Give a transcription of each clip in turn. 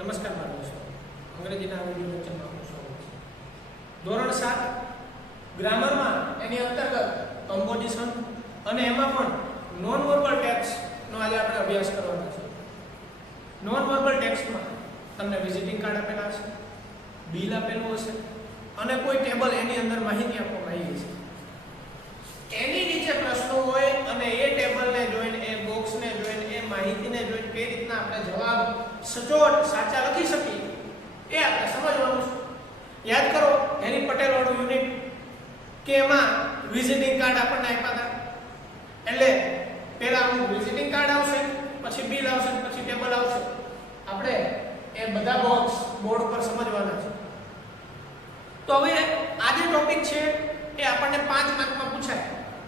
નમસ્કાર બાળ દોસ્તો, અંગ્રેજીના વિડિયો લેક્ચરમાં આપનું સ્વાગત છે. ધોરણ 7 ગ્રામરમાં એની અંતર્ગત કમ્પોઝિશન અને એમાં પણ નોન વર્બલ ટેક્સ્ટનો આજે આપણે અભ્યાસ કરવાનો છે. નોન વર્બલ ટેક્સ્ટમાં તમને વિઝિટિંગ કાર્ડ આપેલા હશે, બિલ આપેલું હશે અને કોઈ ટેબલ એની અંદર માહિતી આપવામાં આવી છે. એની નીચે પ્રશ્નો હોય અને એ ટેબલને જોઈને, એ બોક્સને જોઈને, એ માહિતીને જોઈને કઈ રીતના આપણે જવાબ સચોટ સાચા લખી શકીએ એ આપણે સમજવાનું છે. યાદ કરો હેરી પટેલ વાળું યુનિટ કે એમાં વિઝિટિંગ કાર્ડ આપણને આપ્યા હતા. એટલે પહેલા વિઝિટિંગ કાર્ડ આવશે, પછી બિલ આવશે, પછી ટેબલ આવશે. આપણે એ બધા બોક્સ બોર્ડ ઉપર સમજવાના છે. તો હવે આ જે ટોપિક છે એ આપણને 5 માર્કમાં પૂછાય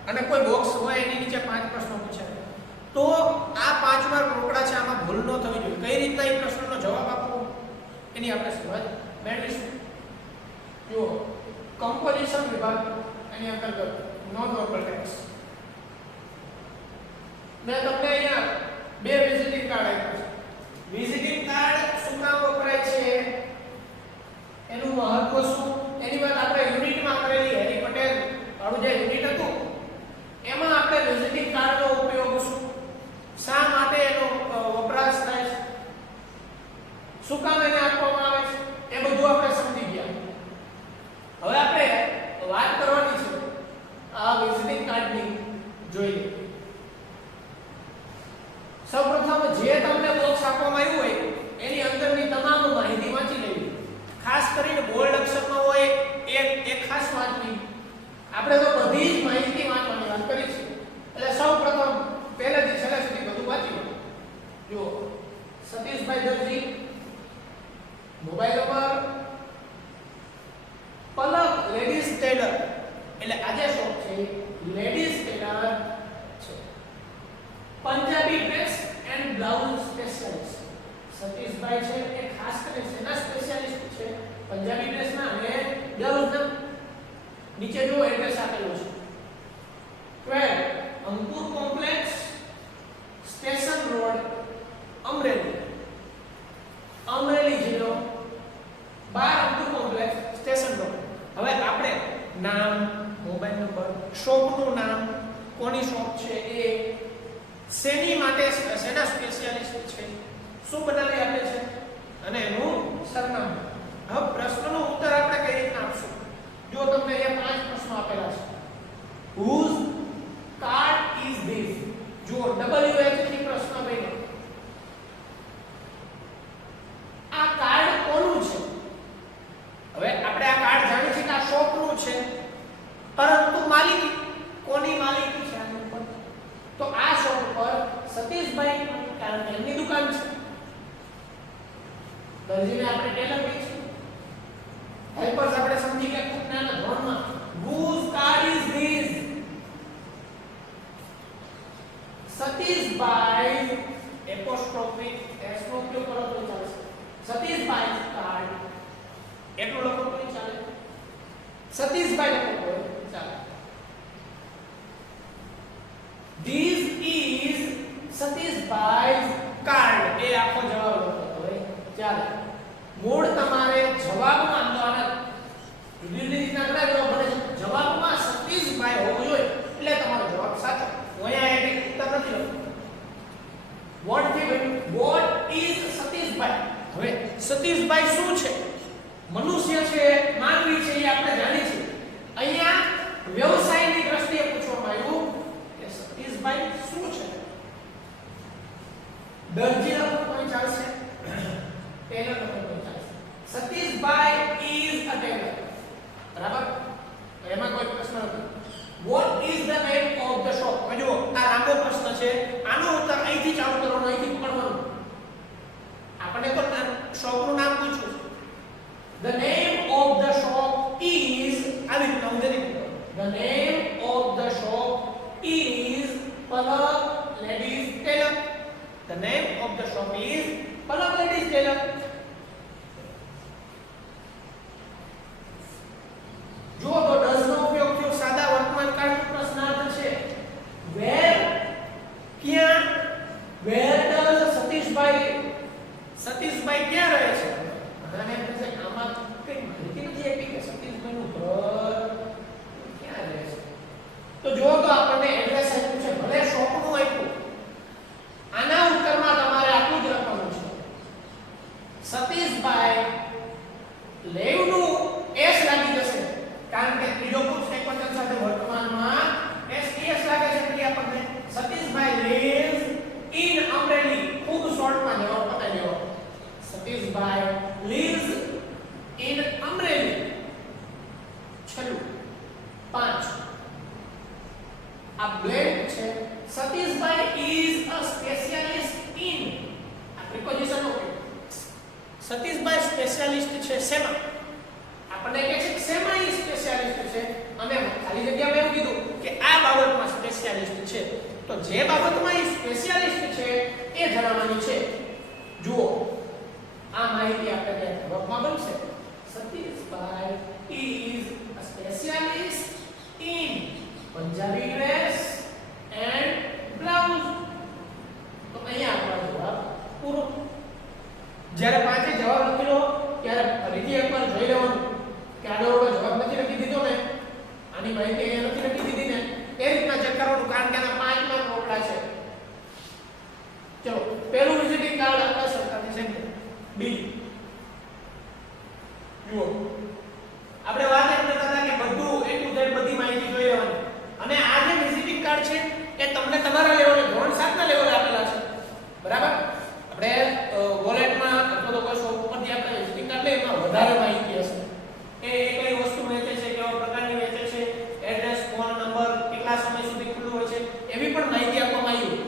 અને કોઈ બોક્સ હોય એની નીચે 5 પ્રશ્નો પૂછાય. તો આ 5 માર્ક રોકડા છે, આમાં ભૂલ ન થવી જોઈએ. કઈ રીતના એ પ્રશ્નનો જવાબ આપવો એની આપણે સમજ મેળવીશું. જો કમ્પોઝિશન વિભાગ એની અંતર્ગત નોન વર્બલ ટેક્સ્ટ મેં તમને અહીંયા 2 વિઝિટિંગ કાર્ડ આપ્યા છે. વિઝિટિંગ કાર્ડ શું કામ વપરાય છે, એનું મહત્વ શું, એની વાત આપણે યુનિટમાં કરેલી. હેરી પટેલ વાળું જે યુનિટ હતું એમાં આપણે વિઝિટિંગ કાર્ડનો ઉપયોગ શું, શા માટે એનો વપરાશ થાય છે, શું કામ એને આપવામાં આવે છે, એ બધું આપણે સમજી ગયા. હવે આપણે વાત કરવાની છે આ વિઝિટિંગ કાર્ડની. જોઈએ સૌપ્રથમ જે તમને બોક્સ આપવામાં આવ્યું હોય એની અંદરની તમામ માહિતી વાંચી લેવી. ખાસ કરીને બોલ્ડ અક્ષરમાં હોય એક ખાસ વાંચવી. આપણે તો બધી જ માહિતી વાંચવાની વાત કરી છે. એટલે સૌપ્રથમ પહેલેથી છેલ્લે સુધી બધું વાંચી લો. જો સતીશભાઈ દરજી, મોબાઈલ નંબર, પલક લેડીઝ ટેલર, એટલે આજે શોપ છે લેડીઝ ટેલર છે. Punjabi dress and blouse specialist Satishbhai છે એ ખાસ કરીને સેના સ્પેશિયાલિસ્ટ છે, પંજાબી ડ્રેસના અને બ્લાઉઝના. નીચે જો એડ્રેસ આપેલું છે 12 Ankur complex, station road, Amreli. Amreli જિલ્લો, 12 અંકુર કોમ્પ્લેક્સ, સ્ટેશન રોડ. હવે આપણે નામ, મોબાઈલ નંબર, શોપનું નામ, કોની શોપ છે એ, શેની માટે, શેના સ્પેશિયાલિસ્ટ છે, શું બનાવી આપે છે અને એનું સરનામું. હવે પ્રશ્નનો ઉત્તર આપણે કઈ રીતના આપશું? જો તમને અહીંયા 5 પ્રશ્નો આપેલા છે. whose card is this? જો WH થી પ્રશ્ન બન્યો. આ કાર્ડ કોનું છે? હવે આપણે આ કાર્ડ જાણીએ છીએ કે આ શોપનું છે, પરંતુ માલિકી કોની માલિકી છે આની ઉપર? તો આ શોપ પર સતીશભાઈ, કારણ કે એમની દુકાન છે. દરજીને આપણે ટેલર કહી છે. હેલ્પર્સ આપણે સમજી ગયા ખૂબ નાના ધોરણમાં. whose card is this? Satishbhai apostrophe S નો ઉપયોગ કરો તો ચાલશે. સતીશભાઈ કાર્ડ એટલું લખો તો ચાલે, સતીશભાઈ લખો તો ચાલે. this is સતીશભાઈ કાર્ડ, એ આખો જવાબ લખો તો ચાલે. મૂળ તમારે જવાબમાં વિવિધ રીતના ઘણા જવાબ બને છે. જવાબમાં સતીશભાઈ હોવું જોઈએ એટલે તમારો જવાબ સાચો. હું અહીંયા એક ઉત્તર નથી લખતો. વોટ થી બન્યું? What is Satishbhai. હવે સતીશભાઈ શું છે? મનુષ્ય છે, માનવી છે, એ આપણે જાણીએ છીએ. અહીંયા વ્યવસાયની દ્રષ્ટિએ પૂછવામાં આવ્યું કે સતીશભાઈ શું છે. દરજી લખો તો ચાલશે, ટેલર લખો તો ચાલશે. સતીશભાઈ ઇઝ અ ટેલર. બરાબર? એમાં કોઈ પ્રશ્ન નથી. What is the name of the shop? જો આ લાંબો પ્રશ્ન છે, આનો ઉત્તર અહીંથી ચાલુ કરવાનો, અહીંથી પકડવાનો. આપણે તો શોપનું નામ પૂછ્યું છે. The name of the shop is, આવી રીતના હું જરી કહું. The name of the shop is Palak Ladies Tailor. The name of the shop is Palak Ladies Tailor. જો તો does નો ઉપયોગ થયો સાદા વર્તમાન કાળનો પ્રશ્નાર્થ છે. where, ક્યાં, where does સતીશભાઈ સતીશભાઈ ક્યાં રહે છે? બધાને એમ થશે આમાં કઈ માહિતી નથી આપી કે સતીશભાઈ નું ઘર ક્યાં રહે છે. તો જો તો આપણને એડ્રેસ આપ્યું છે, ભલે શોપનું આપ્યું, આના ઉત્તરમાં તમારે આટલું જ લખવાનું છે. સતીશભાઈ લેવનું એસ લાગી જશે કારણ કે ત્રીજો પુરુષ એકવચન સાથે વર્તમાનમાં એસ લાગે છે એટલે આપણને સતીશભાઈ lives in અમરેલી. ખૂબ શોર્ટમાં જવાબ પતાવી દેવો. Satishbhai lives in Amreli. છેલ્લું 5 આ બ્લેન્ક છે. Satishbhai is a specialist in આ પ્રિપોઝિશન ઓકે. સતીશભાઈ સ્પેશિયાલિસ્ટ છે શેમાં? આપણને કહે છે કે શેમાં ઈ સ્પેશિયાલિસ્ટ છે અને ખાલી જગ્યામાં એવું કીધું કે આ બાબતમાં સ્પેશિયાલિસ્ટ છે. તો જે બાબતમાં ઈ સ્પેશિયાલિસ્ટ છે એ જણાવવાની છે. જુઓ આ માહિતી આપણે જવાબમાં બનશે. Satishbhai is a specialist in Punjabi dress and blouse. તો અહીંયા આપણો જવાબ પૂરો. જ્યારે પાંચે જવાબ લખી લો ત્યારે ફરીથી એકવાર જોઈ લેવાનું કે આનો જવાબ નથી લખી દીધો ને, આની માહિતી અહીંયા નથી લખી દીધી ને, એ રીતના ચેક કરવાનું કારણ કે આના 5 માર્ક મોકલા છે. ચલો પહેલું વિઝિટિંગ કાર્ડ આપણા સરકારની છે બી. જુઓ આપણે વાત એમ કરતા હતા કે બધું A to Z બધી માહિતી જોઈ લેવાની અને આ જે વિઝિટિંગ કાર્ડ છે એ તમને તમારા લેવલે ધોરણ 7 ના લેવલે આપેલા છે. બરાબર? આપણે વોલેટમાં અથવા તો કોઈ શોપ ઉપરથી આપણે વિઝિટિંગ કાર્ડ લઈએ એમાં વધારે માહિતી હશે. એ કઈ વસ્તુ વેચે છે, કેવા પ્રકારની વેચે છે, એડ્રેસ, ફોન નંબર, કેટલા સમય સુધી ખુલ્લું હોય છે, એવી પણ માહિતી આપવામાં આવી.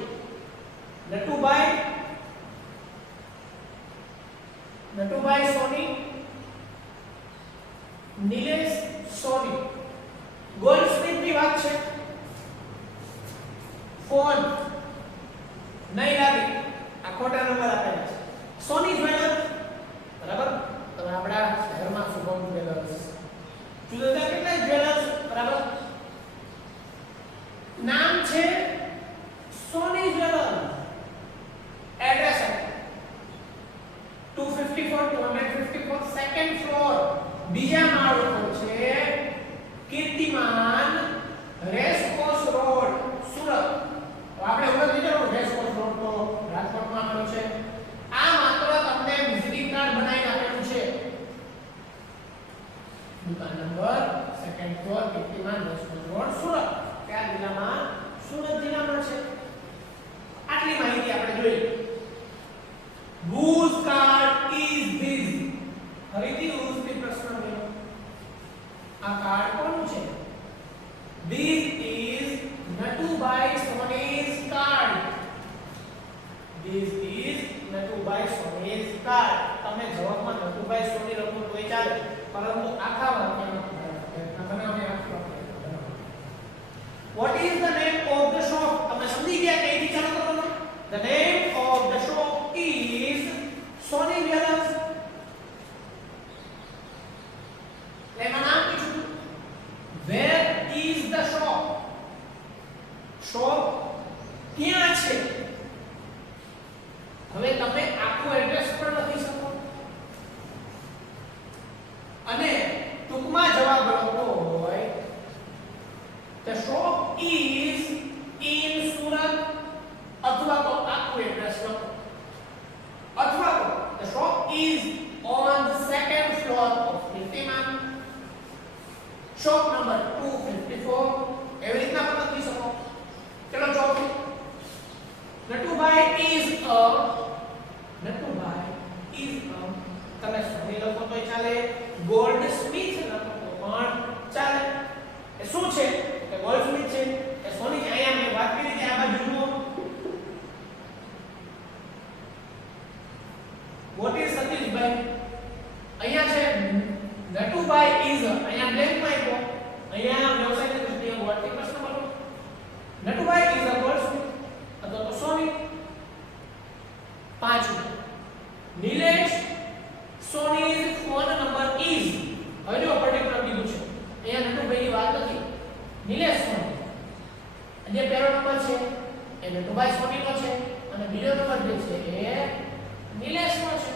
નટુભાઈ સોની, નિલેશ સોની. ગોલ્ડસ્મિથની વાત છે. ફોન નહીં લાગે, આ ખોટા નંબર આપેલા છે. સોની જ્વેલર્સ, બરાબર? તમે આપણા શહેરમાં શુભમ જ્વેલર્સ, જુદા જુદા કેટલા જ્વેલર્સ, બરાબર? નામ છે સોની જ્વેલર્સ. એડ્રેસ 254 સેકન્ડ ફ્લોર, બીજા માળ ઉપર છે. કીર્તિમાન રેસકોર્સ રોડ, સુરત. તો આપણે ઉલ્લેખ લીધો રેસકોર્સ રોડ તો રાજકોટમાં આવેલો છે. આ માત્ર તમને વિઝિટિંગ કાર્ડ બનાવીને આપેલું છે. દુકાન number, second floor, Kirtiman racecourse road, Surat. કયા જિલ્લામાં? સુરત જિલ્લામાં છે. આટલી માહિતી આપણે જોઈ. Whose card is this? ફરીથી whose થી પ્રશ્ન કર્યો. આ કાર્ડ કોનું છે? This is Natubai Soni's card. This is Natubai Soni's card. તમે જવાબમાં Natubai Soni લખો તોય ચાલે, પરંતુ આખા વાક્યમાં બનાવને આખા વાક્ય. What is the name of the shop? તમે સમજી ગયા કે એથી ચાલુ કરવાનું. The name of the shop is Sony Jewelers. લેમાં નામ પૂછું. Where is the shop? Shop ક્યાં છે? હવે તમે આખું એડ્રેસ પણ લખી શકો અને ટૂંકમાં જવાબ લખવો હોય the shop is in Surat અથવા તો આખું એડ્રેસ લખો અથવા તો the shop is on the second floor of Kirtiman, shop number 254. એવી રીતના પણ લખી શકો. ચલો ચોથું. Natubai is a તમે સોની લખો તોય ચાલે, ગોલ્ડસ્મિથ લખો તો પણ ચાલે. એ શું છે? કે ગોલ્ડસ્મિથ છે. એ સોની છે. અહીંયા મેં વાત કરી કે આ બાજુ જુઓ. What is Satishbhai? અહીંયા છે નટુભાઈ is અહીંયા બ્લેન્ક માં આપ્યો. અહીંયા વ્યવસાયની દ્રષ્ટિએ ગોળથી પ્રશ્ન બોલો. નટુભાઈ is a goldsmith અથવા તો સોની. પાંચમું. Nilesh Soni's phone number is. હવે જો પર્ટિક્યુલર કીધું છે. અહીંયા નટુભાઈની વાત નથી. નિલેશ સોની. જે પહેલો નંબર છે એ નટુભાઈ સોનીનો છે અને બીજો નંબર જે છે એ નિલેશ નો છે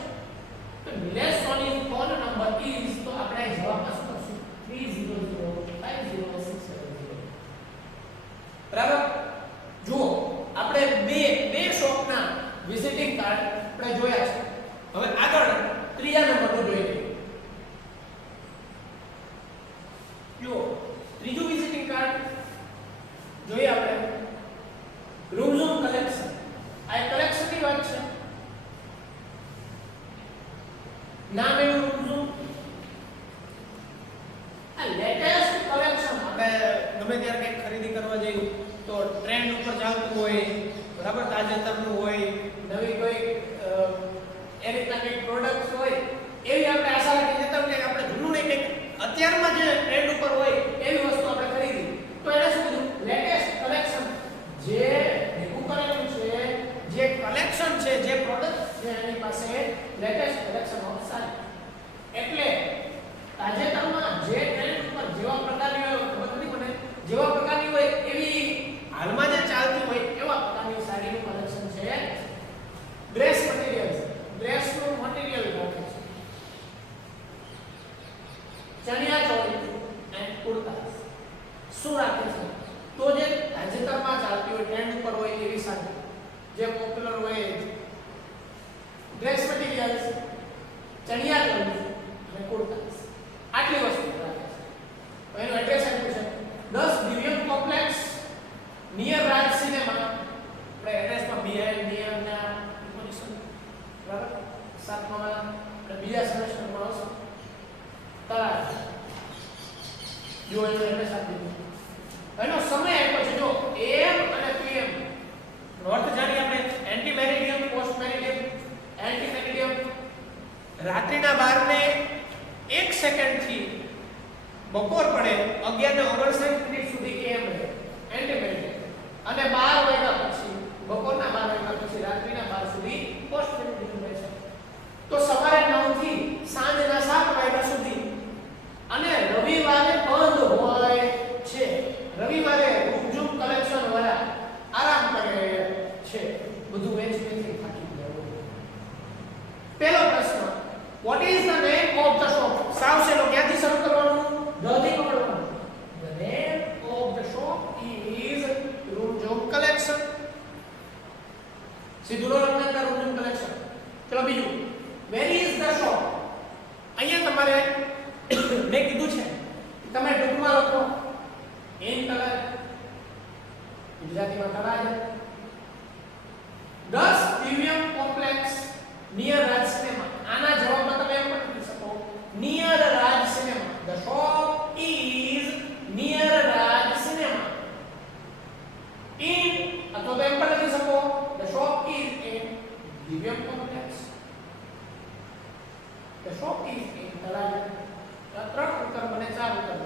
તો નિલેશ સોની ફોન નંબર ઇઝ તો આપણે જવાબમાં શું કરશું 300500670 બરાબર જુઓ આપણે બે શોપના વિઝિટિંગ કાર્ડ આપણે જોયા છે હવે આગળ ત્રીજા નંબરનું જોઈએ જુઓ ત્રીજું વિઝિટિંગ કાર્ડ જોઈએ આપણે રૂમઝૂમ કલેક્શન આ કલેક્શનની વાત છે નામ એવું રૂમઝૂમ આ લેટેસ્ટ કલેક્શન આપણે ગમે ત્યારે કંઈક ખરીદી કરવા જઈએ તો ટ્રેન્ડ ઉપર ચાલતું હોય બરાબર તાજેતરનું હોય નવી કોઈ એ રીતના કંઈક પ્રોડક્ટ્સ હોય એવી આપણે આશા રાખી જતા હોય કે આપણે જૂનું નહીં કંઈક અત્યારમાં જે ટ્રેન્ડ ઉપર હોય એવી વસ્તુ આપણે ખરીદી તો એને શું કીધું લેટેસ્ટ કલેક્શન જે ભેગું કરેલું છે જે કલેક્શન છે જે પ્રોડક્ટ છે એની પાસે લેટેસ્ટ કલેક્શન ઓફ સારી એટલે તાજેતરમાં જે ટ્રેન્ડ ઉપર જેવા પ્રકારની હોય ખબર નથી મને જેવા પ્રકારની હોય એવી હાલમાં જે ચાલતી હોય એવા પ્રકારની સાડીનું કલેક્શન છે ડ્રેસ મટીરીયલ્સ ડ્રેસનું મટીરીયલ રાખે છે ચણિયા ચોળી એન્ડ કુર્તા શું રાખે છે તો જે તાજેતરમાં ચાલતી હોય ટ્રેન્ડ ઉપર હોય એવી સાડી જે પોપ્યુલર હોય ડ્રેસ મટીરીયલ્સ ચણિયા ચોળી અને કુર્તા આટલી વસ્તુ રાખે છે એનું એડ્રેસ આપ્યું છે 10 દિવ્યમ કોમ્પ્લેક્સ નિયર રાજ સિનેમા આપણે એડ્રેસમાં બિહાઇન્ડ નિયર ના ઇન્ફોર્મેશન બરાબર સાતમામાં આપણે બીજા સેમેસ્ટરમાં આવશે તારા જો એનો એડ્રેસ આપી દીધું એનો સમય આપ્યો છે જો AM અને PM નોર્થ જાણી આપણે anti meridiem post meridiem anti meridiem રાત્રિના 12 ને 1 સેકન્ડ થી બપોર પડે 11:59 મિનિટ સુધી AM રહે એન્ટી મેરિડિયમ અને 12 વાગ્યા પછી બપોરના 12 વાગ્યા પછી રાત્રિના 12 સુધી પોસ્ટ મેરિડિયમ રહે છે તો સવારે 9 થી સાંજના 7 વાગ્યા સુધી અને રવિવારે બંધ હોય છે રવિવારે રૂમઝૂમ કલેક્શન વાળા આરામ કરે છે બધું વેચી થાકી ગયા પહેલો પ્રશ્ન what is the name of the shop સાવ સેલો ક્યાંથી શરૂ કરવાનું દથી પકડવાનું the name of the shop is Rumjhum collection સીધું લખના રૂમઝૂમ કલેક્શન ચલો બીજું where is the shop અહીંયા તમારે મેં કીધું છે તમે ટૂંકમાં લખો in કલર ગુજરાતીમાં કરાય 10 દિવ્યમ કોમ્પ્લેક્સ નિયર રાજ સિનેમા આના જવાબમાં તમે એમ પણ લખી શકો near Raj cinema the shop is near Raj cinema in અથવા તો એમ પણ લખી શકો the shop is in Divyam complex the shop is in Talaja ત્રણ ઉત્તર બને ચાર ઉત્તર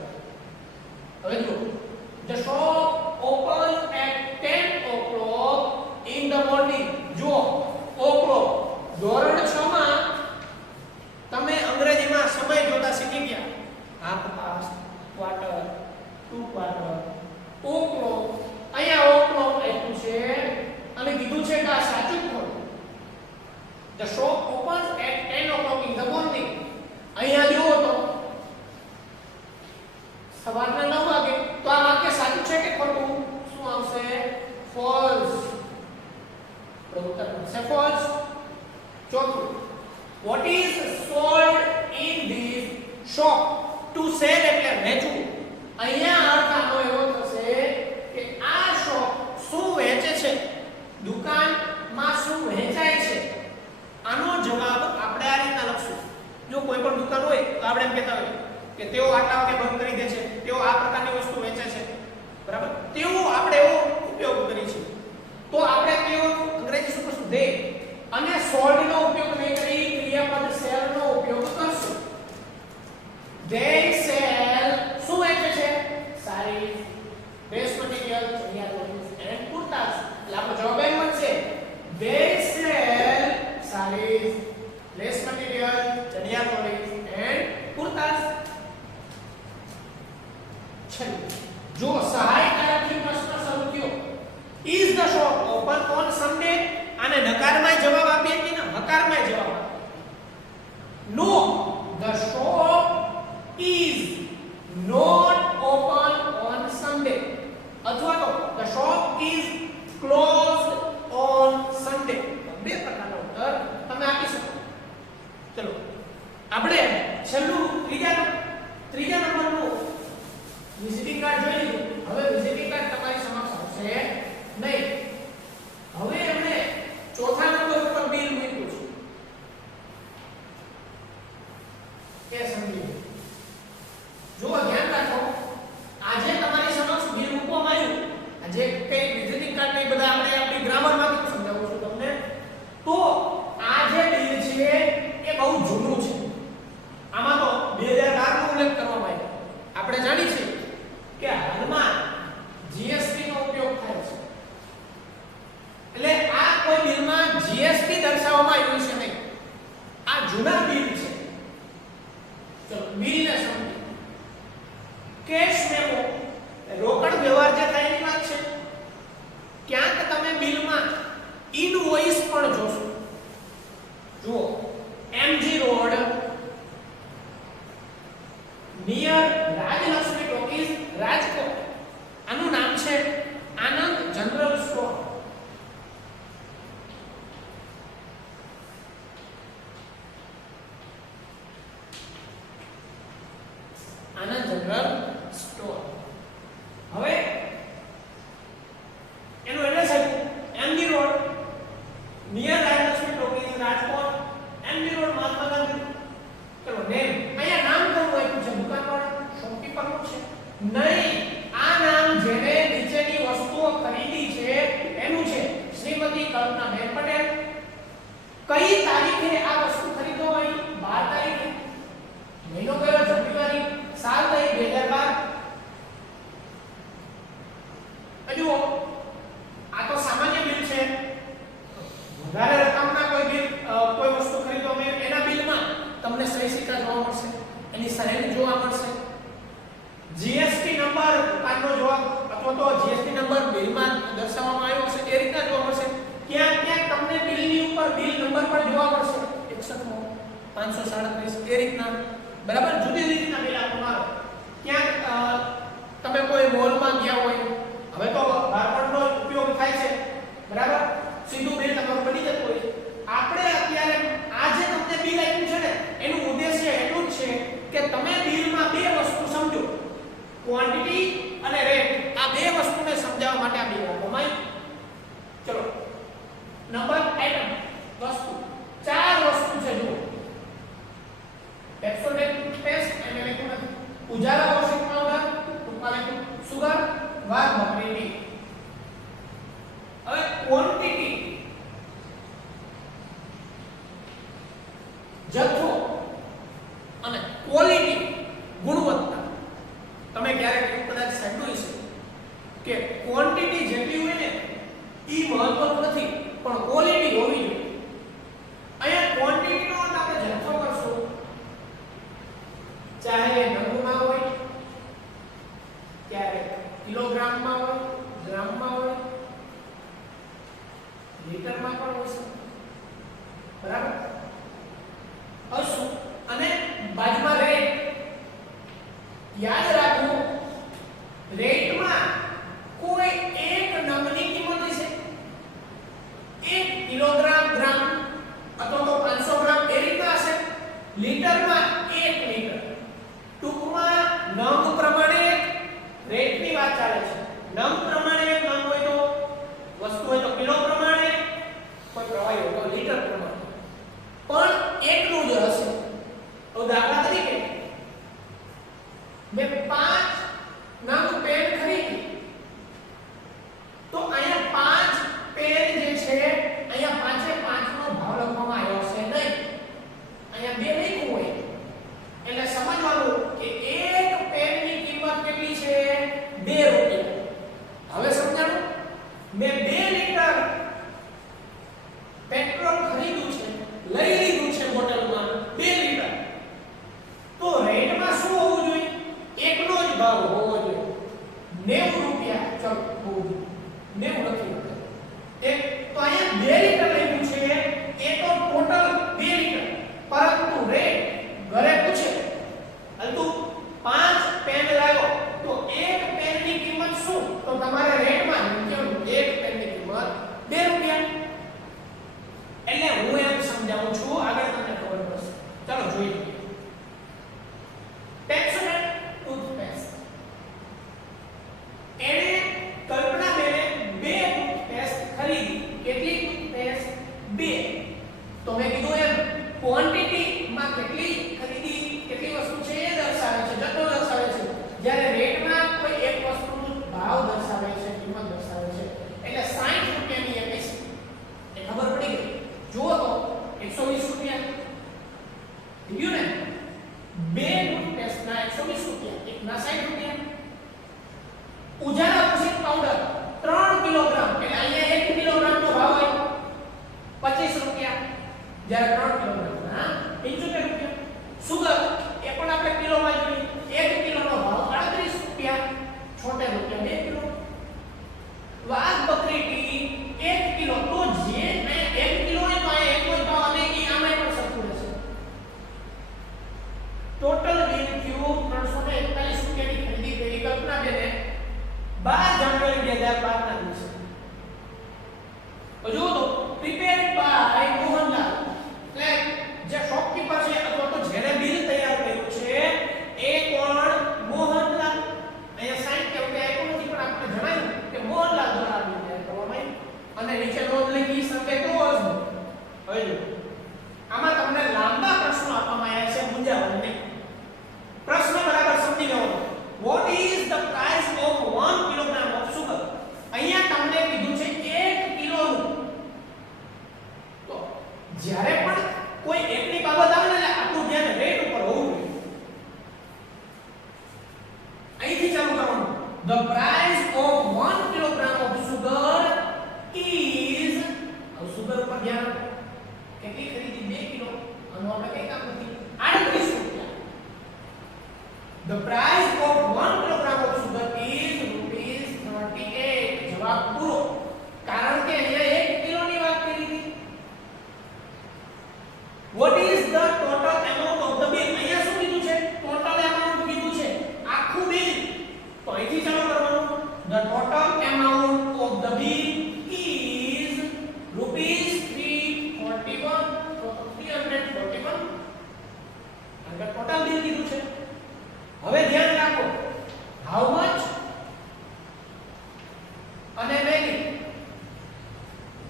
હવે જો the shop open at 10 o'clock in the morning જો o'clock ધોરણ 6 માં તમે અંગ્રેજીમાં સમય જોતા શીખી ગયા half pass quarter 2 quarter o'clock અહીંયા o'clock આપ્યું છે અને કીધું છે કે આ સાચું ખોટું the shop opens at 10 o'clock in the morning અહીંયા જુઓ તો સવારના 9 વાગે તો આ વાક્ય સાચું છે કે ખોટું શું આવશે ફોલ્સ ઉત્તર આવશે ફોલ્સ ચોથું what is sold in this shop to sell એટલે વેચવું અહીંયા અર્થ આનો એવો થશે કે આ શોપ શું વેચે છે દુકાનમાં શું વેચાય છે આનો જવાબ આપણે આ રીતના લખશું જો કોઈ પણ દુકાન હોય તો આપણે એમ કહેતા હોય કે તેઓ આટલા વાગે બંધ કરી દે છે તેઓ આ પ્રકારની વસ્તુ વેચે છે બરાબર તેઓ આપણે એવો ઉપયોગ કરી છે તો આપણે તેઓ અંગ્રેજી શું કરશું દે અને સોલ્ડ નો ઉપયોગ નહીં કરી ક્રિયાપદ સેલ નો ઉપયોગ કરશું they sell શું વેચે છે સારી dress material chaniya choli and kurtas એટલે આપણો જવાબ એમ બનશે they sell sarees dress material chaniya choli and kurtas જો સહાયકારકથી પ્રશ્ન શરૂ થયો is the shop open on Sunday આને નકારમાં જવાબ આપીએ કે ના નકારમાં જવાબ આપો. નો, the shop is not open on Sunday. અથવા તો the shop is closed on Sunday. બે પ્રકારનો ઉત્તર તમે આપી શકો. ચલો આપણે છેલ્લું ત્રીજા નંબરનું વિઝિટિંગ કાર્ડ જોઈ લીધું. હવે વિઝિટિંગ કાર્ડ તમારી સમક્ષ આવશે નહીં. હવે એમણે ચોથા નંબર ઉપર બિલ મૂક્યું છે એ સમજી લો. જો ધ્યાન રાખો, આજે તમારી સમક્ષ બિલ મૂકવામાં આવ્યું. આજે કઈ વિઝિટિંગ કાર્ડ નહીં, બધા આપણે આપણી ગ્રામરમાંથી સમજાવું છું તમને. તો આ જે બિલ છે એ બહુ જૂનું છે. આમાં તો 2012 નો ઉલ્લેખ કરવામાં આવ્યો. આપણે જાણીએ છીએ કે હાલમાં જીએસટી નો ઉપયોગ થાય છે. એટલે આ કોઈ બિલમાં જીએસટી દર્શાવવામાં આવ્યું છે નહીં. આ જૂના બિલ છે. ચલો બિલને સમજો. કેશ મેમો, રોકડ વ્યવહાર જે થાય એની વાત છે. ક્યાંક તમે બિલમાં ઇનવોઇસ પણ જોશો. જુઓ, MG road near Rajlakshmi talkies, Rajkot. આનું નામ છે Anand general store. Anand general store. હવે એનું એડ્રેસ આપ્યું MG road near Rajlakshmi talkies, Rajkot. MG road, Mahatma Gandhi. ચલો નેમ અહીંયા નામ કોનું આપ્યું છે? દુકાનવાળા, શોપકીપરનું છે? નહીં, આ નામ જેને નીચેની વસ્તુઓ ખરીદી છે એનું છે. શ્રીમતી કલ્પનાબેન પટેલ. કઈ તારીખે આ વસ્તુ ખરીદો હોય? 12 તારીખે. મહિનો કયો? જાન્યુઆરી. સાલ કઈ? 2012. જુઓ, આ તો સામાન્ય બિલ છે. વધારે રકમના કોઈ બિલ, કોઈ વસ્તુ ખરીદો અમે એના બિલમાં તમને સહી સિક્કા જોવા મળશે, એની સહેલી જોવા મળશે. જીએસટી નંબર દુકાનનો જવાબ અથવા તો જીએસટી નંબર બિલમાં દર્શાવવામાં આવ્યો હશે એ રીતના જોવા મળશે. ક્યાંક ક્યાંક તમને બિલની ઉપર બિલ નંબર પણ જોવા મળશે. 61 537 એ રીતના. બરાબર, જુદી જુદી રીતના બિલ આપવામાં આવે. ક્યાંક તમે કોઈ મોલમાં ગયા હોય, હવે તો બારકોડનો ઉપયોગ થાય છે. બરાબર, સીધું બિલ તમારું બની જતું હોય. આપણે અત્યારે આ જે તમને બિલ આપ્યું છે ને એનું ઉદ્દેશ્ય એટલું જ છે કે તમે બિલમાં બે વસ્તુ સમજો. ક્વોન્ટિટી અને રેટ. આ બે વસ્તુને સમજાવવા માટે આ બિલ આપવામાં આવ્યું. ચલો નંબર આઇટમ વસ્તુ, ચાર વસ્તુ છે. જુઓ, પેપ્સોડેન્ટ ટૂથપેસ્ટ એને લખ્યું નથી. ઉજાલા વોશિંગ પાવડર, ટૂંકમાં લખ્યું સુગર, વાઘ બકરી. હવે ક્વોન્ટિટી જથ્થો અને ક્વોલિટી ગુણવત્તા. તમે ક્યારેક એવું કદાચ સાંભળ્યું છે કે ક્વોન્ટિટી જેટલી હોય ને ઈ મહત્વનું નથી, પણ ક્વોલિટી હોવી જોઈએ. અહીંયા ક્વોન્ટિટીનો અર્થ આપણે જથ્થો કરશું, ચાહે નંગમાં હોય, ક્યારેક કિલોગ્રામમાં હોય, ગ્રામમાં હોય, લીટરમાં પણ હોય છે. બરાબર, હશું. અને બાજુમાં રેટ. યાદ રાખો, રેટમાં કોઈ એક નંગની કિંમત છે. 1 કિલોગ્રામ, ગ્રામ અથવા તો 500 ગ્રામ એ રીતના હશે. લીટરમાં 1 લીટર. ટૂંકમાં નંગ પ્રમાણે રેટની વાત ચાલે છે. નંગ પ્રમાણે નંગ હોય તો, વસ્તુ હોય તો કિલો પ્રમાણે, કોઈ પ્રવાહી હોય તો લીટર પ્રમાણે. તમને નીચે નોંધ લખી શકે ક્લોઝ. હવે જો આમાં તમને લાંબા પ્રશ્નો આપવામાં આવ્યા છે, મૂંઝાવાનું નહીં. પ્રશ્ન બરાબર સમજી લેવાનો. What is the price of 1 kilogram of sugar? અહીંયા તમને કીધું છે 1 કિલોનું. તો જ્યારે પણ કોઈ એકની બાબત આવે ને આપણું ધ્યાન રેટ ઉપર હોવું જોઈએ. અહીંથી ચાલુ કરવાનું. The price of 1 kilogram of sugar is, હવે સુગર ઉપર ધ્યાન આપો. કેટલી ખરીદી? 2 કિલો. આનો આપણે કઈ કામ નથી. 38 રૂપિયા. The price of 1 kilogram of sugar is rupees 38. જવાબ પૂરો. કારણ કે અહીંયા 1 કિલોની વાત કરી હતી. What is the total amount of the bill? અહીંયા શું કીધું છે? ટોટલ amount કીધું છે. આખું બિલ. તો અહીંથી ચાલુ કરવાનું. The total amount of the bill is rupees 341. તો 341. આ ટોટલ બિલ કીધું છે. હવે ધ્યાન રાખો. How much અને many.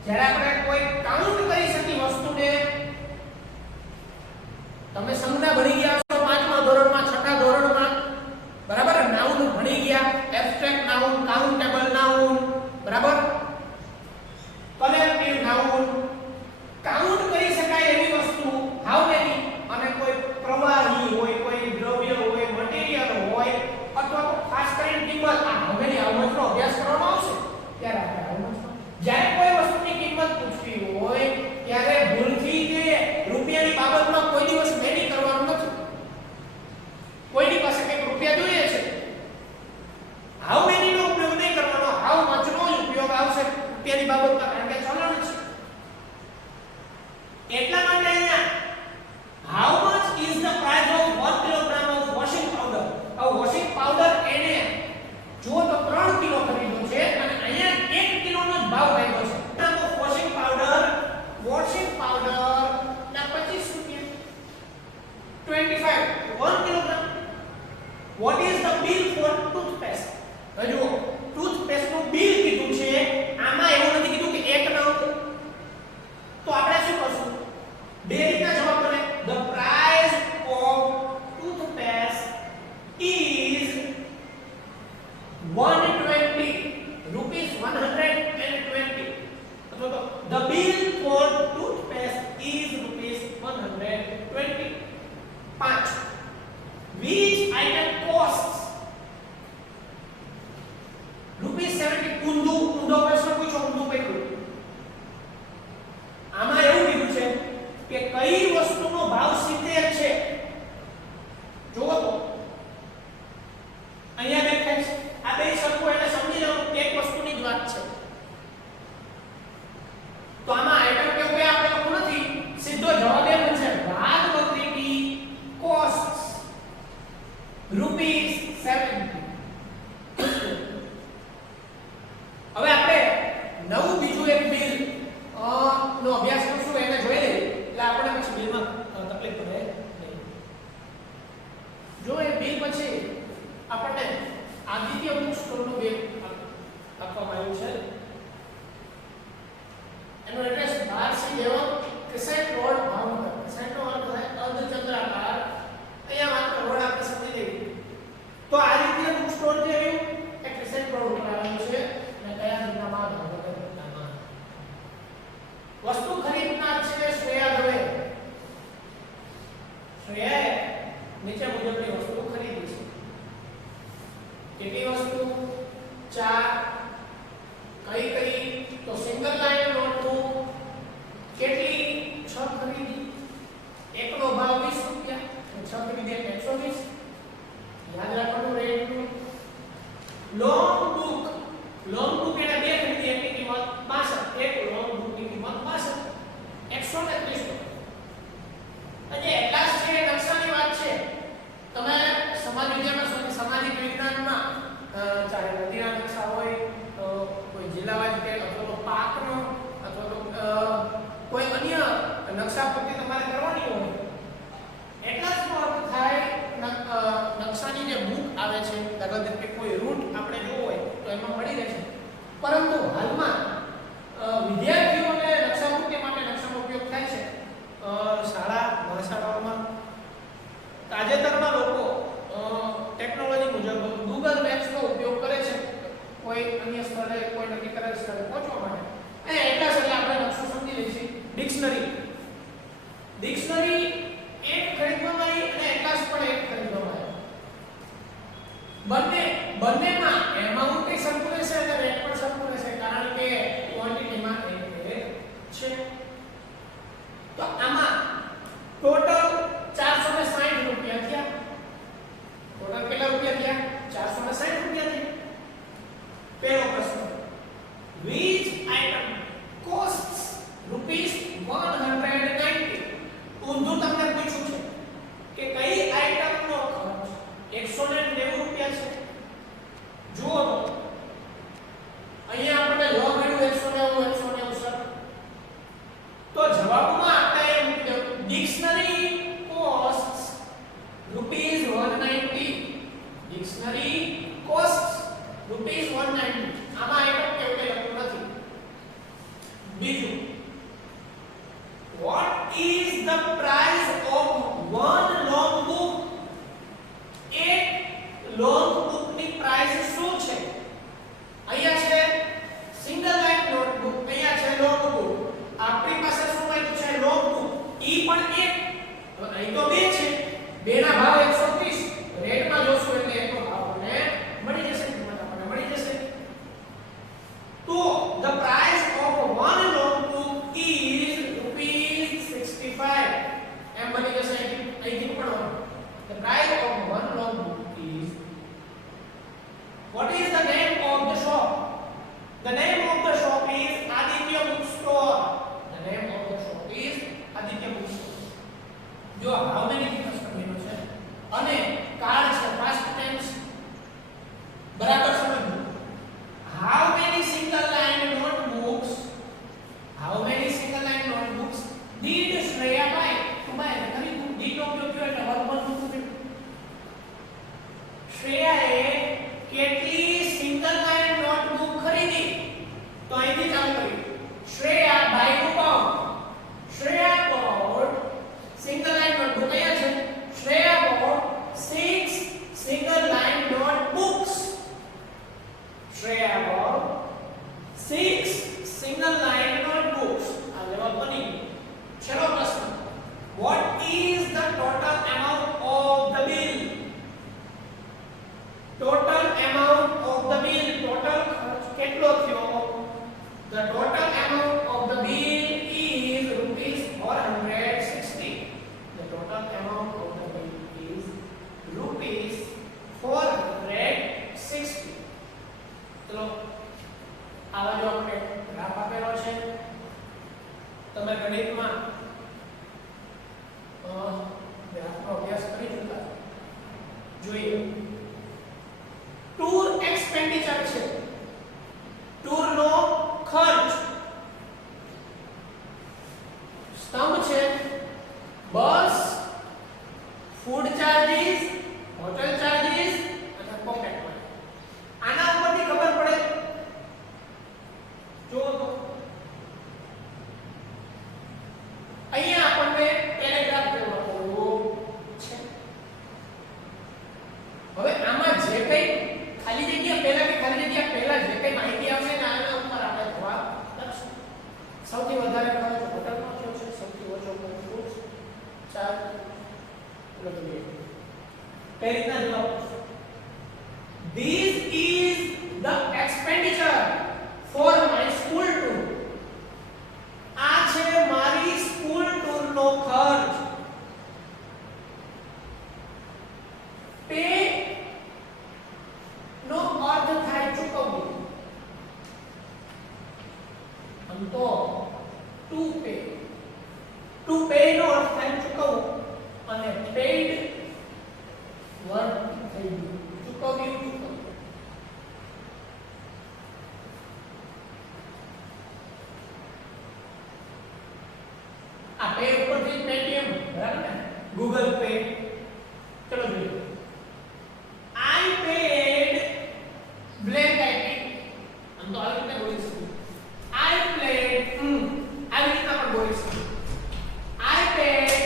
જ્યારે આપણે કોઈ કાઉન્ટ કરી શકીએ વસ્તુને, તમે સંજ્ઞા ભણી ગયા છો 5મા ધોરણમાં, 6ઠા ધોરણમાં, બરાબર? નાઉન ભણી ગયા, એબ્સ્ટ્રેક્ટ નાઉન, કાઉન્ટેબલ નાઉન, બરાબર? Collective noun. કાઉન્ટ કરી શકાય એવી વસ્તુ how many, અને કોઈ પ્રવાહી હોય, કોઈ દ્રવ્ય હોય, મટીરીયલ હોય, અથવા તો ખાસ કરીને કિંમત, આ હવેની આવમતનો અભ્યાસ કરવામાં આવશે ત્યારે આપણે આવમતનો જ્યારે કોઈ વસ્તુની કિંમત પૂછવી હોય ત્યારે ભૂલથી કે રૂપિયાની બાબતમાં કોઈ દિવસ મેની કરવાનું નથી. કોઈની પાસે કંઈક રૂપિયા જોઈએ છે, હાઉ મેની નો ઉપયોગ નહીં કરવાનો, હાઉ મચ નો જ ઉપયોગ આવશે રૂપિયાની બાબતમાં, કારણ કે ચલણ છે. એટલા માટે અહીંયા how much is the price of 1 kilogram of washing powder? આ washing powder એને જો તો 3 કિલો ખરીદ્યો છે અને અહીંયા 1 કિલોનો જ ભાવ આપ્યો છે. ગ્રામ ઓફ washing powder ના 25 રૂપિયા. 25 1 kilogram. What is the bill for toothpaste? હજુ toothpaste નું બિલ કીધું છે, આમાં એવું નથી કીધું કે 1 નંગ. તો આપણે શું કરશું? બે રીતના જવાબ બને. The price of toothpaste is 120 rupees 120. અથવા તો the bill for toothpaste is rupees 120. 5. Which item costs rupees 70? ઊંધો પ્રશ્ન પૂછો, ઊંધું પકડો. આમાં એવું કીધું છે કે કઈ વસ્તુનો ભાવ 70 છે. જોવો તો અહીંયા દેખાય છે. આ બે સરખું એટલે સમજી લો એક વસ્તુની જ વાત છે. તો આમાં આઈટમ કેવું કે આપણે લખવું નથી, સીધો જવાબ એમ છે ભાગ વકરીની કોસ્ટ રૂપીસ 70. હવે આપણે નવું બીજું એક બિલ નો અભ્યાસ કરશું, એને જોઈ લઈએ એટલે આપણે પછી બિલમાં તકલીફ પડે નહીં. જો એ બિલ પછી આપણને આદિત્ય બુક સ્ટોરનું બિલ આપવામાં આવ્યું છે. એનું એડ્રેસ 12C11 ક્રિસેન્ટ રોડ, ભાવનગર. ક્રિસેન્ટનો અર્થ થાય અર્ધચંદ્રાકાર. અહીંયા માત્ર રોડ આપણે સમજી લઈએ. તો આદિત્ય બુક સ્ટોર જે રહ્યું એ ક્રિસેન્ટ રોડ ઉપર આવેલું છે અને કયા જિલ્લામાં? ભાવનગર જિલ્લામાં. વસ્તુ ખરીદનાર છે શ્રેયા દવે. શ્રેયાએ નીચે મુજબની વસ્તુ ખરીદી છે. કેટલી વસ્તુ? 4. કઈ તો સિંગલ લાઈન નોટબુક. કેટલી? 6 ખરીદી. બીજું, what is the price of one long book? એક long book ની price શું છે? અહીંયા છે સિંગલ લાઇન નોટબુક, અહીંયા છે લોંગ બુક. આપણી પાસે શું આપ્યું છે? Long book. ઈ પણ એક, હવે અહીં તો બે છે, બેના ભાવ 130. રેટમાં જોશું એટલે એકનો ભાવ આપણને મળી જશે, કિંમત આપણને મળી જશે. તો the price of one long book is ₹65. એમ બની જશે. અહીંથી પણ the price of one long book is, what is the name of the shop? The name of the shop is Aditya Bookstore. The name of the shop is Aditya Bookstore. જો how many થી customer છે અને car છે past tense બરાબર સમજવું. How many single line notebooks, how many single line notebooks did Shreya buy? તમારે નવી book did નો ઉપયોગ કર્યો એટલે વર્બલ બુક. શ્રેયાએ કેટલી સિંગલ લાઇન નોટબુક ખરીદી? તો અહીંથી ચાલુ કરી. શ્રેયા બાય નું પાઉ. Shreya bought single line notebook અહીંયા છે. Shreya bought 6 single line notebooks. Shreya bought 6 single line notebooks. આ જવાબ બની ગયો. ચલો પ્રશ્ન. What is the total amount of the bill? Total amount of the bill. Total ખર્ચ કેટલો થયો? The total amount of the bill is ₹460. The total amount of the bill is ₹460. ચલો આવા જો આપણે ગ્રાફ આપેલો છે. તમે ગણિતમાં ગ્રાફનો અભ્યાસ કરી ચૂક્યા જોઈએ. ટૂર એક્સપેન્ડિચર છે, ટૂરનો ખર્ચ. સ્તંભ છે બસ, ફૂડ ચાર્જીસ, હોટેલ ચાર્જીસ અને પોકેટ મની. આના ઉપરથી ખબર પડે. જો તો અહીંયા આપણને પેરેગ્રાફ દેવામાં છે. હવે આમાં જે કંઈ ખાલી જગ્યા પહેલા કે ખાલી જગ્યા પહેલા જે કંઈ માહિતી આવશે ને આના ઉપર આપણે જવાબ લખશું. સૌથી વધારે ખર્ચ હોટલનો થયો છે, સૌથી ઓછો ખર્ચ ફૂડ ચાર્જ. કઈ રીતના જવાબ? This is the expenditure for my school tour. આ છે મારી સ્કૂલ ટૂરનો ખર્ચ. પે નો અર્થ થાય ચૂકવવું. આમ તો ટુ પે નો અર્થ થાય ચૂકવવું અને પેડ વર્બ થઈ ગયું ચૂકવ્યું. આ પે ઉપરથી પેટીએમ બરાબર ને, ગૂગલ પે. ચલો જોઈએ. I paid blank I paid. આમ તો આવી રીતે બોલી શકું. I paid આવી રીતે પણ બોલી શકું. I paid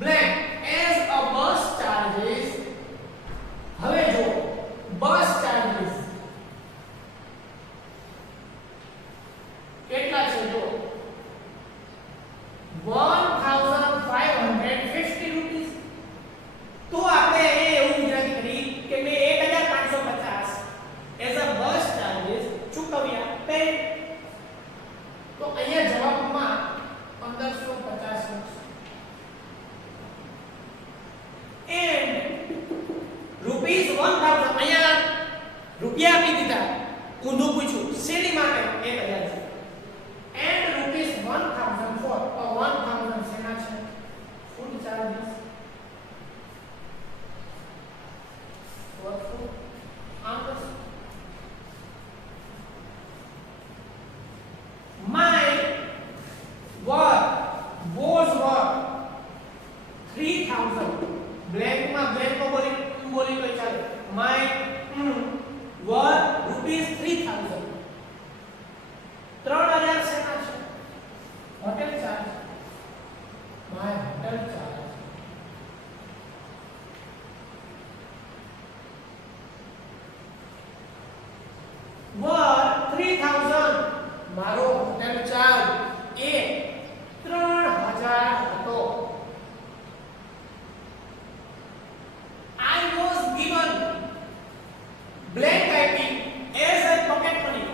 blank as a bus charges. હવે જો બસ ચાર્જીસ કેટલા છે? જો 1550 રૂપિયા. માટેનો ચાર્જ એ 3000 હતો. I was given blank IP as a pocket money.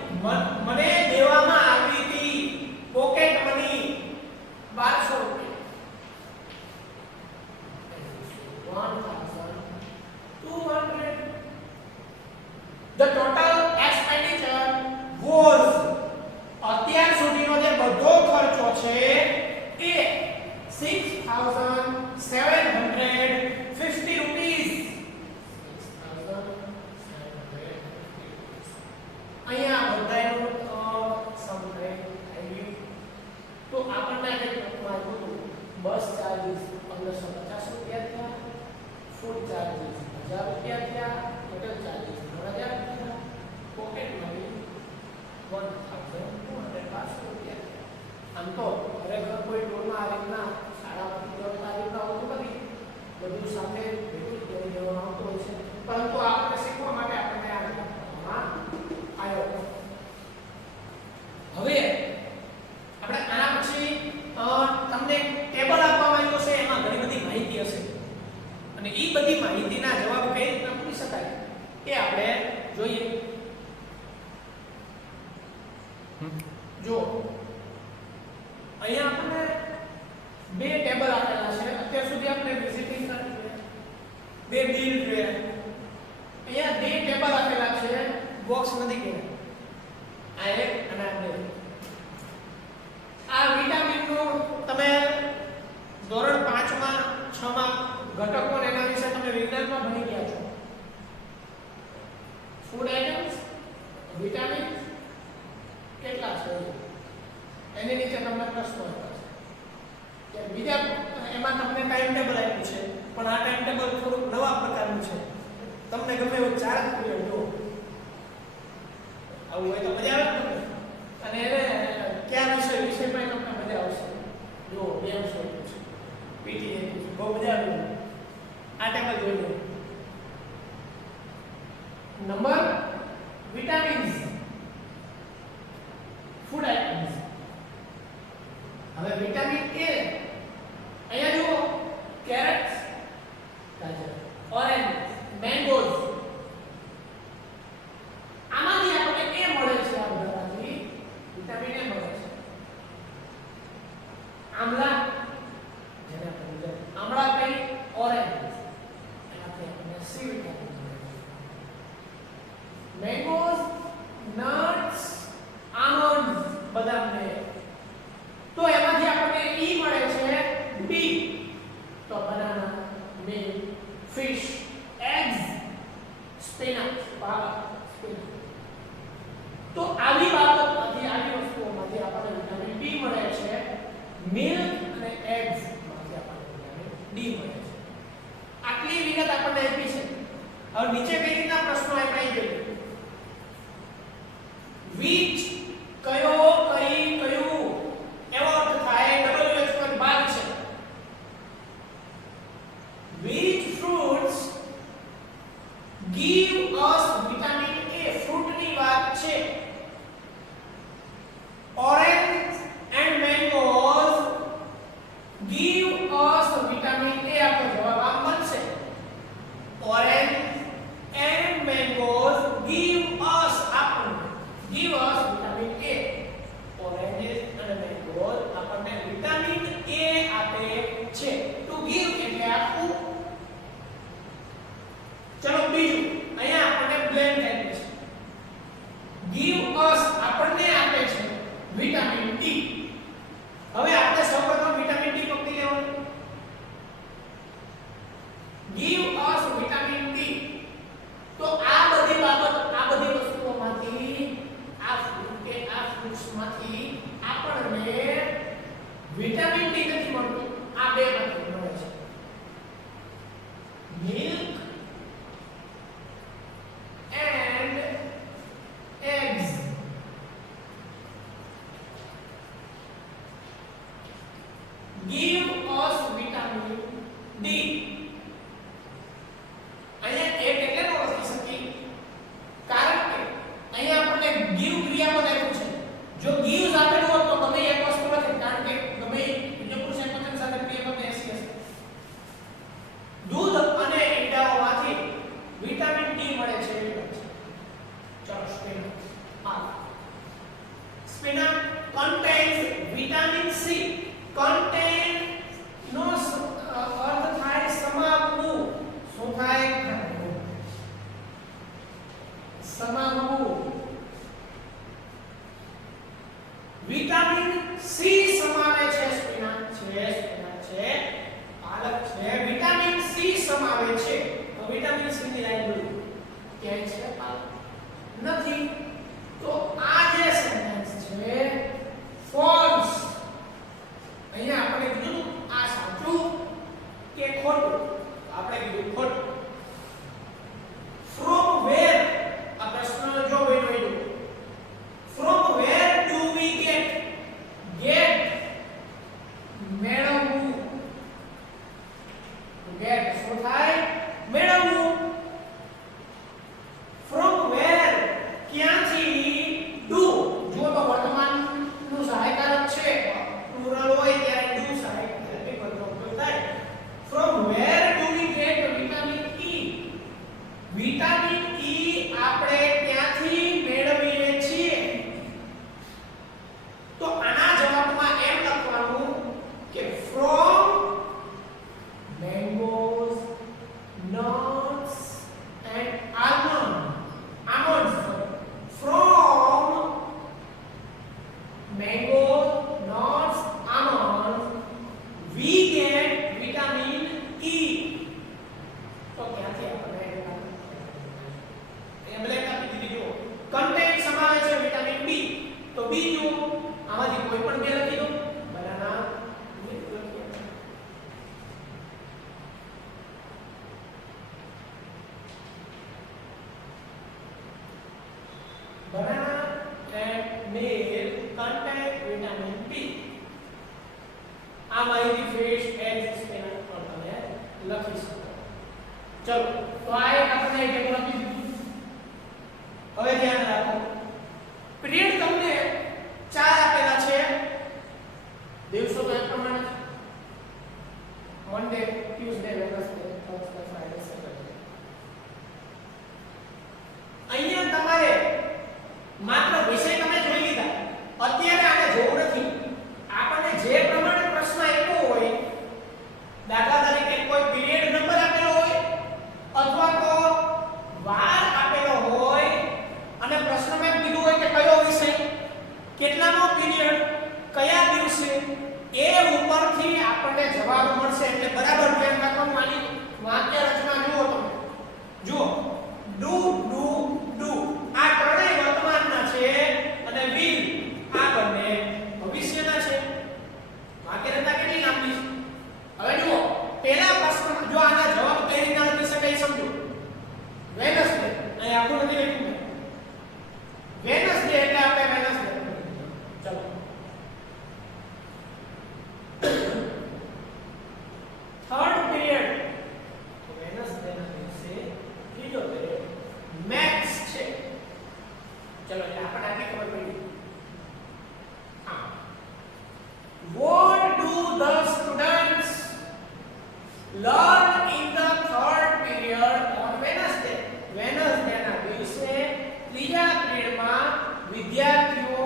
મને દેવામાં આવી હતી પોકેટ મની 1200 રૂપિયા. 1200. The total expenditure was અત્યાર સુધીનો જે બધો ખર્ચો છે એ 6750 રૂપીસ. અહીંયા બધાયનું સમજાય આવી ગયું. તો આપણને કેટલું આવ્યું? બસ ચાર્જીસ 1550 રૂપિયા થયા, ફૂડ ચાર્જીસ 1000 રૂપિયા થયા, હોટેલ ચાર્જીસ 3000 થયા, પોકેટ મની 1250 રૂપિયા. આમ તો ખરેખર કોઈ ટોલમાં આ રીતના શાળામાંથી જતા આ રીતના આવતું નથી, બધું સાથે ભેગું કરી દેવામાં આવતું હોય છે, પરંતુ આપણે શીખવા માટે આપણને આ રીતના આવ્યો. હવે આપણે આના પછી તમને ટેબલ આપવામાં આવ્યું છે, એમાં ઘણી બધી માહિતી હશે અને એ બધી માહિતીના જવાબ કઈ રીતના પૂછી શકાય એ આપણે જોઈએ. જો અહીંયા આપણને બે ટેબલ આપેલા છે. અત્યાર સુધી આપણે વિઝિટિંગ કાર્ડ જોયા, બે બિલ જોયા. અહીંયા બે ટેબલ આપેલા છે, બોક્સ નથી કહેવાય. આ એક અને આ બે. આ વિટામિનનું તમે ધોરણ 5 માં 6 માં ઘટકો એના વિશે તમે વિજ્ઞાનમાં ભણી ગયા છો. ફૂડ આઇટમ્સ, વિટામિન કેટલા છે એની નીચે તમને પ્રશ્નો આપ્યા છે. કે બીજા એમાં તમને ટાઈમ ટેબલ આપ્યું છે, પણ આ ટાઈમ ટેબલ થોડુંક નવા પ્રકારનું છે. તમને ગમે એવું ચાર્જ કર્યો જો આવું હોય તો મજા આવે ને. અને એને કયા વિષયમાં તમને મજા આવશે. જો બે વિષય છે, પીટી છે, બહુ મજા આવે. આ ટેબલ જોઈ લો. Number vitamins, food items. હવે વિટામિન એ અહીંયા જુઓ, કેરેટ્સ, ગાજર, ઓરેન્જ, મેંગોઝ. આમાંથી આપણને એ મળે છે. આ બધામાંથી વિટામિન એ મળે છે. આમળા, જેને આપણે આમળા કઈ, ઓરેન્જ, એનાથી આપણને સી વિટામિન મળે છે. મેંગોઝ, નટ્સ, આલમંડ, બદામને. તો એમાંથી આપણને ઈ મળે છે બી. તો banana, milk, fish, eggs, spinach, પાલક, સ્પિનચ. તો આવી બાબતમાંથી, આવી વસ્તુઓમાંથી આપણને વિટામિન બી મળે છે. મિલ્ક અને એગ્સ માંથી આપણને વિટામિન ડી મળે છે. આટલી વિગત આપણને આપી છે. હવે નીચે કઈ રીતના પ્રશ્નો આપ્યા છે. which કયો કયું એવો અર્થ થાય WH પર બાદ છે. which fruits give us vitamin A? Fruit ની વાત છે. orange and mangoes give us vitamin A. આપણો જવાબ આમ બનશે. orange and mangoes give us give us vitamin A. Oranges and mangoes આપણને vitamin A આપે છે. To give એટલે આપવું. ચલો બીજું, અહીંયા આપણને બ્લેન્ક આપે છે. give us આપણને આપે છે vitamin D. હવે આપણે સૌપ્રથમ vitamin D પકડી લેવાનું. give us vitamin D. તો આ બધી બાબત, આ બધી વસ્તુઓમાંથી આ ફ્રૂટ્સમાંથી આપણને વિટામિન ડી નથી મળતું. આ બે માંથી મળે છે. Milk and eggs. કન્ટેન્ટ નો અર્થ થાય સમાવવું. શું થાય? સમાવવું. વિટામિન સી સમાવે છે સ્પિનાચ છે પાલક છે વિટામિન સી સમાવે છે. તો વિટામિન સી ની લાઈન દોરો. ક્યાં છે પાલક? નથી. તો આ જે સેન્ટેન્સ છે ફોલ્સ. અહીંયા આપણે કીધું આ સાચું કે ખોટું? આપણે કીધું ખોટું. ફ્રોમ વેર આ પ્રશ્ન જો બન્યો from where do we get મેળવવું. ગેટ શું થાય? મેળવવું. ફ્રોમ વેર ક્યાંથી? ડુ જો તો વર્તમાનનું સહાયકારક છે પ્લુરલ હોય ત્યારે ડુ સહાયક વિકલ્પનો ઉપયોગ થાય. From where do we get vitamin E? Vitamin E આપણે ક્યાંથી મેળવીએ છીએ? તો આના જવાબમાં એમ લખવાનું કે from mangoes, nuts and almonds. From mangoes, nuts, almonds we get vitamin E. તો ક્યાંથી આપણે એમ બ્લેક આપી દીધી. જો કન્ટેન્ટ સમાવે છે વિટામિન B. તો B જો આમાંથી કોઈ પણ બે લખી દો. Banana banana and milk contain vitamin B. આ માહિતી ફિશ એગ્સ સ્પિનાચ પર તમે લખી શકો. ચલો તો આ એક આપણે એક લખી દીધું. હવે ધ્યાન રાખો પીરિયડ તમને 4 આપેલા છે. દિવસો તો એક પ્રમાણે Monday, Tuesday, Wednesday, Thursday, Friday, Saturday. અહીંયા તમારે માત્ર વિષય તમે જોઈ લીધા. અત્યારે આને જોવું નથી. આપણને જે પ્રમાણે પ્રશ્ન આપ્યો હોય, દાખલા તરીકે કોઈ પીરિયડ નંબર આપેલો હોય અથવા તો વાર આપેલો હોય અને પ્રશ્નમાં કીધું હોય કે કયો વિષય, કેટલામો પીરિયડ, કયા દિવસે, એ ઉપરથી આપણને જવાબ મળશે. એટલે બરાબર ધ્યાન રાખવાનું. આની વાક્ય રચના જુઓ તમે. જુઓ ડુ ડુ ડુ આ ત્રણેય વર્તમાનના છે અને will આ બંને ભવિષ્યના છે. વાક્ય રચના કેટલી લાંબી છે? હવે જુઓ પહેલા પ્રશ્ન જો આના જવાબ કઈ રીતના લખી શકાય સમજો. વેનસડે અહીં આખું નથી લખ્યું. વેનસડે એટલે આપણે વેનસડે. ચલો થર્ડ પીરિયડ વેનસડે ના દિવસે ત્રીજો પીરિયડ મેથ્સ છે. ચલો એટલે આપણને આની ખબર પડી. હા what do the students learn in the third period on Wednesday? Wednesday ના દિવસે ત્રીજા પીરિયડમાં વિદ્યાર્થીઓ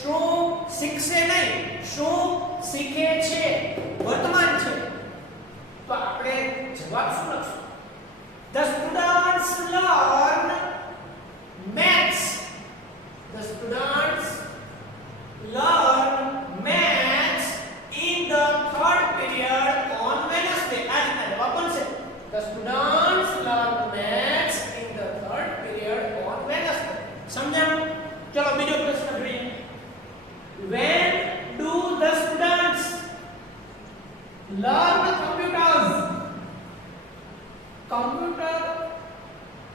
શું શીખશે? નહીં, શું શીખે છે? વર્તમાન છે. તો આપણે જવાબ શું લખશું? The students learn maths. The students learn maths in the third period on Wednesday. આ રીતના જવાબ બનશે. The students learn maths in the third period on Wednesday. સમજાયું? ચલો બીજો પ્રશ્ન જોઈએ. When do the students learn computers? Computer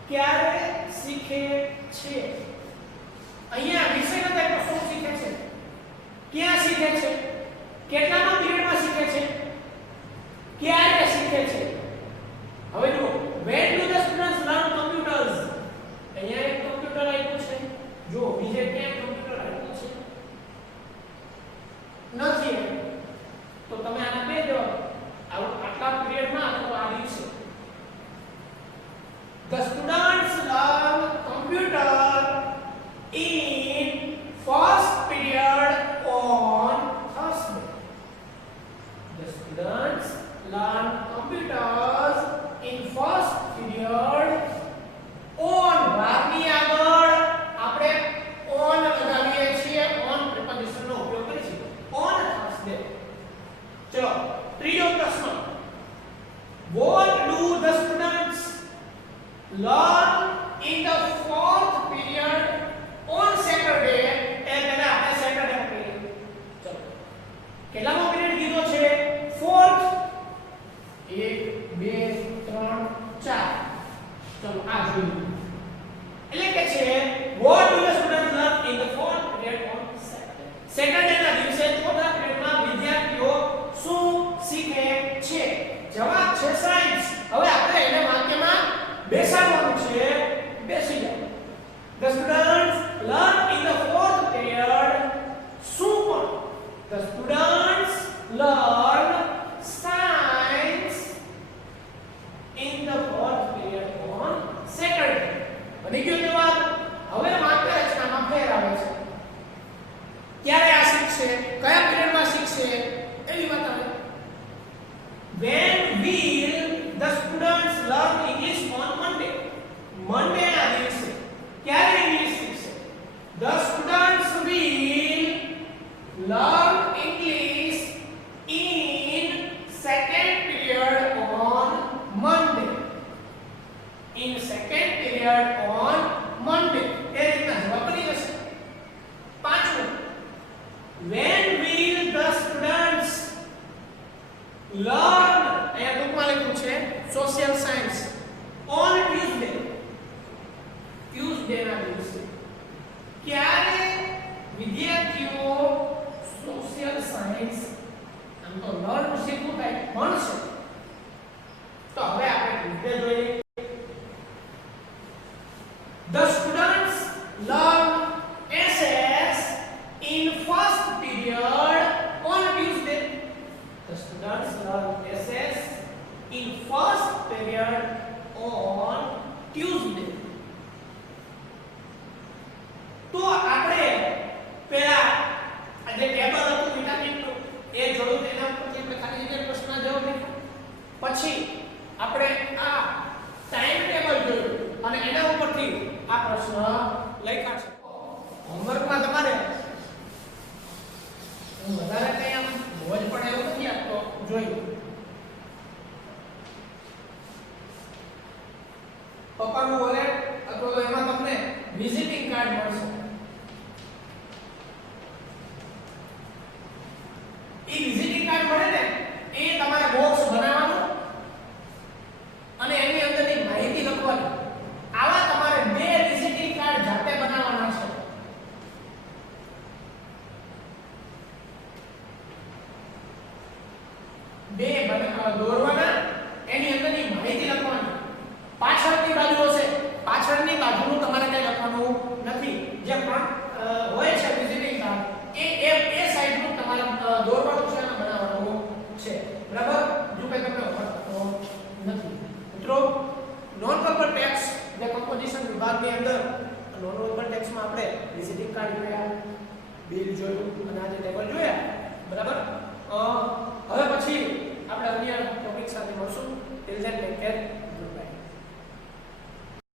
ક્યારે શીખે છે? અહીંયા વિષય નથી તો શું શીખે છે? ક્યાં શીખે છે? કેટલામા પીરિયડમાં શીખે છે? ક્યારે શીખે છે? હવે જુઓ when do the students learn computers? અહીંયા એક કમ્પ્યુટર આપ્યું છે. જો બીજે ક્યાં કમ્પ્યુટર આપ્યું છે? નથી. તો તમે આના બે જવાબ આટલા પીરિયડમાં અથવા આ દિવસે. The students learn computer in first period on Thursday. કેટલામો પીરિયડ કીધો છે? ફોર્થ. 1 2 3 4. ચલો આ જોઈએ. એટલે કે છે what do the students learn in the fourth period on Saturday? Saturday ના દિવસે ચોથા પીરિયડમાં વિદ્યાર્થીઓ શું શીખે છે? જવાબ છે સાયન્સ. હવે આપણે એને વાક્યમાં બેસાડવાનું છે. બેસી જાઓ. The students learn in the fourth period શું પણ? The students learn science in the fourth period on Saturday. બની ગયો જવાબ. હવે વાક્ય રચનામાં ફેર આવે છે. ક્યારે આ શીખશે? કયા પીરિયડમાં શીખશે? એવી વાત આવે. When will the students learn English on Monday? Monday ના દિવસે ક્યારે ઇંગ્લિશ શીખશે? The students will learn English in second period on Monday. In second period on Monday. એ રીતના જવાબ બની જશે. પાંચમું. When will the students learn અહીંયા ટૂંકમાં લખ્યું છે social science on Tuesday. Tuesday ના દિવસે ક્યારે વિદ્યાર્થીઓ સોશિયલ સાયન્સ આમ તો લર્ન શીખવું થાય ભણશે? તો હવે આપણે ટ્યુઝડે જોઈએ. The students learn SS in first period on Tuesday. The students learn SS in first period on Tuesday. તો આપણે પહેલા આ જે ટેબલ હતું વિટામિનનું એ જોયું, તેના પરથી આપણે ખાલી જગ્યા પ્રશ્ન જવાબ લખ્યો. પછી આપણે આ ટાઈમ ટેબલ જોયું અને એના ઉપરથી આ પ્રશ્ન લખ્યા છે. હોમવર્કમાં તમારે હું વધારે કંઈ આમ બોજ પડે એવું નથી આપતો. જોયું પપ્પાનું વોલેટ અથવા તો એમાં તમને વિઝિટિંગ કાર્ડ મળશે. એ વિઝિટિંગ કાર્ડ મળે ને એ તમારે બોક્સ બનાવવાનું અને એની અંદરની માહિતી લખવાની. આવા તમારે 2 વિઝિટિંગ કાર્ડ જાતે બનાવવાના છે. દોરવાના, એની અંદરની માહિતી લખવાની. પાછળની બાજુ હશે, પાછળની બાજુનું તમારે કંઈ લખવાનું નથી. જે પણ હોય છે વિઝિટિંગ કાર્ડ એ સાઈડનું તમારે દોરવાનું છે અને બનાવવાનું છે. બરાબર? જો કંઈ તમને ખબર નથી. મિત્રો નોન વર્બલ ટેક્સ્ટ જે કમ્પોઝિશન વિભાગની અંદર નોન વર્બલ ટેક્સ્ટમાં આપણે વિઝિટિંગ કાર્ડ જોયા, બિલ જોયું અને આ જે ટેબલ જોયા. બરાબર?